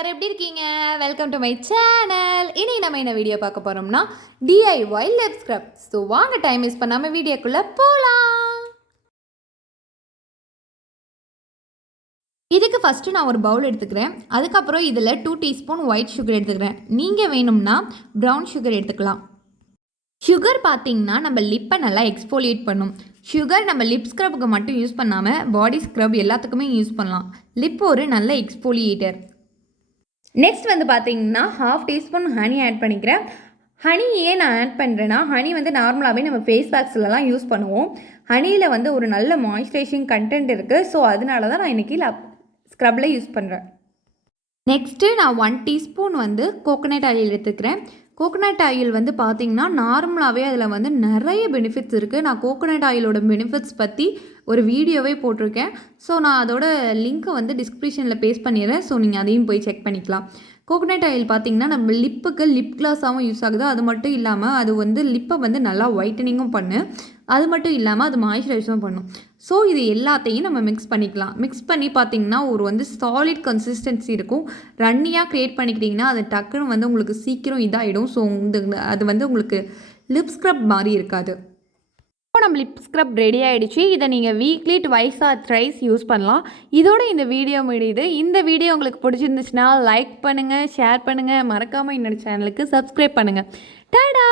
எல்லாரும் எப்படி இருக்கீங்க? Welcome to my channel. இனி நம்ம என்ன வீடியோ பார்க்க போறோம்னா DIY லிப் ஸ்க்ரப். ஸோ வாங்க டைம் வேஸ்ட் பண்ணாமல் வீடியோக்குள்ளே போகலாம். இதுக்கு ஃபஸ்ட்டு நான் ஒரு பவுல் எடுத்துக்கிறேன். அதுக்கப்புறம் இதில் 2 டீஸ்பூன் ஒயிட் சுகர் எடுத்துக்கிறேன். நீங்கள் வேணும்னா ப்ரௌன் சுகர் எடுத்துக்கலாம். சுகர் பார்த்திங்கன்னா நம்ம லிப்பை நல்லா எக்ஸ்ஃபோலியேட் பண்ணும். சுகர் நம்ம லிப் ஸ்க்ரப்புக்கு மட்டும் யூஸ் பண்ணாமல் பாடி ஸ்க்ரப் எல்லாத்துக்குமே யூஸ் பண்ணலாம். லிப் ஒரு நல்ல எக்ஸ்ஃபோலியேட்டர். நெக்ஸ்ட் வந்து பார்த்தீங்கன்னா 1/2 டீஸ்பூன் ஹனி ஆட் பண்ணிக்கிறேன். ஹனி ஏன் நான் ஆட் பண்ணுறேன்னா, ஹனி வந்து நார்மலாகவே நம்ம ஃபேஸ் பேக்ஸ்லலாம் யூஸ் பண்ணுவோம். ஹனியில் வந்து ஒரு நல்ல மாய்ஸ்சரைசிங் கண்டென்ட் இருக்குது. ஸோ அதனால தான் நான் இன்றைக்கி ஸ்க்ரப்பில் யூஸ் பண்ணுறேன். நெக்ஸ்ட்டு நான் 1 டீஸ்பூன் வந்து கோகோனட் ஆயில் எடுத்துக்கிறேன். கோகோனட் ஆயில் வந்து பார்த்திங்கன்னா நார்மலாகவே அதில் வந்து நிறைய பெனிஃபிட்ஸ் இருக்குது. நான் கோகோனட் ஆயிலோட பெனிஃபிட்ஸ் பற்றி ஒரு வீடியோவே போட்டிருக்கேன். ஸோ நான் அதோட லிங்க்கை வந்து டிஸ்கிரிப்ஷனில் பேஸ்ட் பண்ணிடுறேன். ஸோ நீங்கள் அதையும் போய் செக் பண்ணிக்கலாம். கோகோனட் ஆயில் பார்த்திங்கன்னா நம்ம லிப்புக்கு லிப் கிளாஸாகவும் யூஸ் ஆகுது. அது மட்டும் இல்லாமல் அது வந்து லிப்பை வந்து நல்லா ஒயிட்டனிங்கும் பண்ணு. அது மட்டும் இல்லாமல் அது மாய்ஸ்சரைஸும் பண்ணும். ஸோ இது எல்லாத்தையும் நம்ம மிக்ஸ் பண்ணிக்கலாம். மிக்ஸ் பண்ணி பார்த்திங்கன்னா ஒரு வந்து சாலிட் கன்சிஸ்டன்சி இருக்கும். ரன்னியாக க்ரியேட் பண்ணிக்கிட்டிங்கன்னா அது டக்குன்னு வந்து உங்களுக்கு சீக்கிரம் இதாகிடும். ஸோ அது வந்து உங்களுக்கு லிப் ஸ்க்ரப் மாதிரி இருக்காது. இப்போ நம்ம லிப் ஸ்க்ரப் ரெடி ஆகிடுச்சு. இதை நீங்கள் வீக்லி 2 ஆர் 3 யூஸ் பண்ணலாம். இதோட இந்த வீடியோ முடியுது. இந்த வீடியோ உங்களுக்கு பிடிச்சிருந்துச்சுன்னா லைக் பண்ணுங்கள், ஷேர் பண்ணுங்கள், மறக்காமல் என்னோட சேனலுக்கு சப்ஸ்கிரைப் பண்ணுங்கள். டாடா.